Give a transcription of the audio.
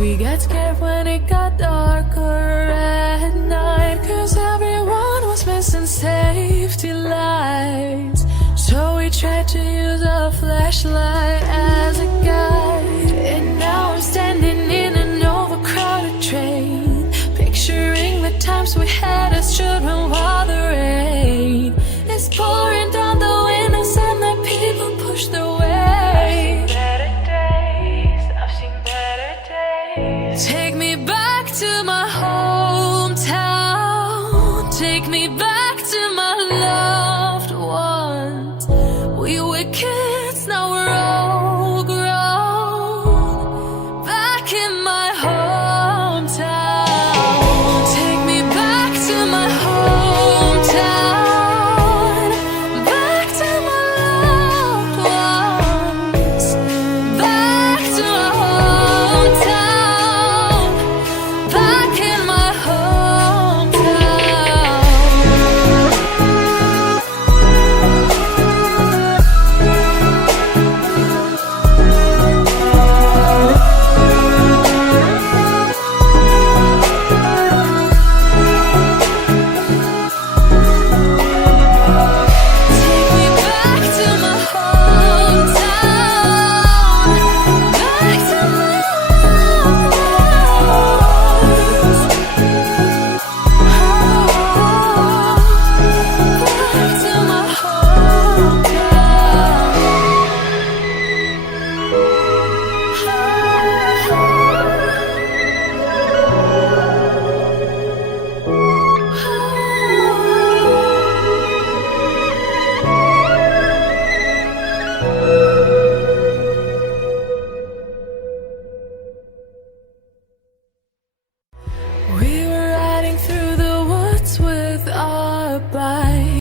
We got scared when it got darker at night, 'cause everyone was missing safety lights. So we tried to use a flashlight.